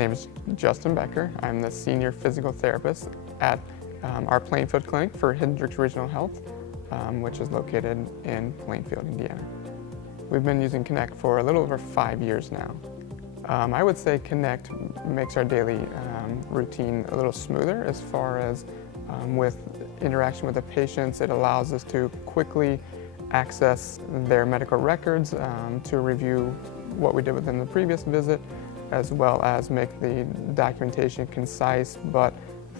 name is Justin Becker. I'm the senior physical therapist at our Plainfield Clinic for Hendrick Regional Health, which is located in Plainfield, Indiana. We've been using Connect for a little over 5 years now. I would say Connect makes our daily routine a little smoother as far as with interaction with the patients. It allows us to quickly access their medical records to review what we did within the previous visit, as well as make the documentation concise but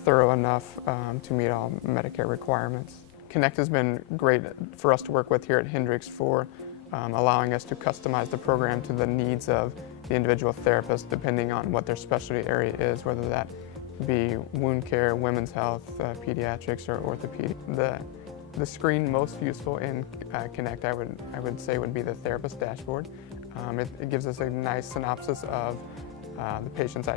thorough enough to meet all Medicare requirements. Connect has been great for us to work with here at Hendricks for allowing us to customize the program to the needs of the individual therapist depending on what their specialty area is, whether that be wound care, women's health, pediatrics, or orthopedic. The screen most useful in Connect, I would say, would be the therapist dashboard. It gives us a nice synopsis of the patient's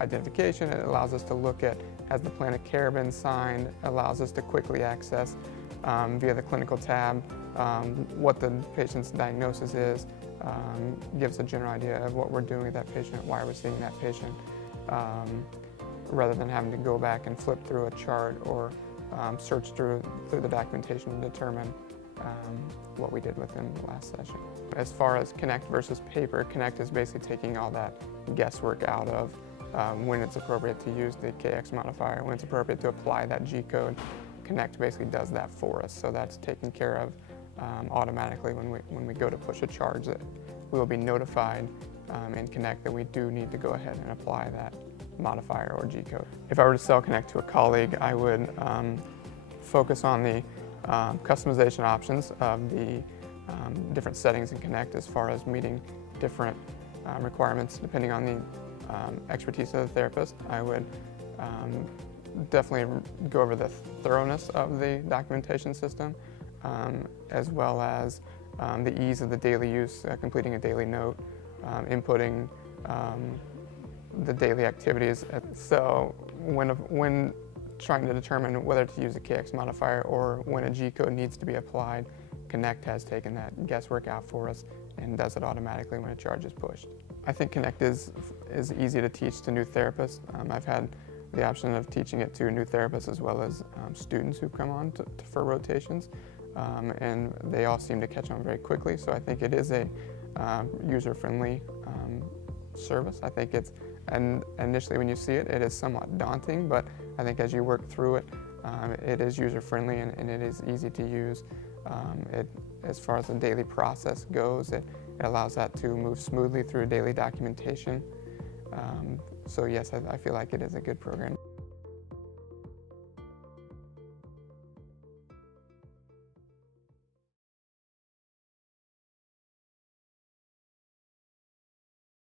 identification. It allows us to look at, has the plan of care been signed, allows us to quickly access via the clinical tab what the patient's diagnosis is, gives a general idea of what we're doing with that patient, why we're seeing that patient, rather than having to go back and flip through a chart or search through the documentation to determine what we did within the last session. As far as Connect versus paper, Connect is basically taking all that guesswork out of when it's appropriate to use the KX modifier, when it's appropriate to apply that G-code. Connect basically does that for us, so that's taken care of automatically when we go to push a charge. That we will be notified in Connect that we do need to go ahead and apply that modifier or G-code. If I were to sell Connect to a colleague, I would focus on the customization options of the different settings in Connect as far as meeting different requirements depending on the expertise of the therapist. I would definitely go over the thoroughness of the documentation system, as well as the ease of the daily use, completing a daily note, inputting the daily activities. So when trying to determine whether to use a KX modifier or when a G-code needs to be applied, Connect has taken that guesswork out for us and does it automatically when a charge is pushed. I think Connect is easy to teach to new therapists. I've had the option of teaching it to new therapists as well as students who come on for rotations, and they all seem to catch on very quickly. So I think it is a user-friendly service. I think it's, and initially when you see it, it is somewhat daunting, but I think as you work through it, it is user-friendly and it is easy to use. As far as the daily process goes, it allows that to move smoothly through daily documentation. So yes, I feel like it is a good program.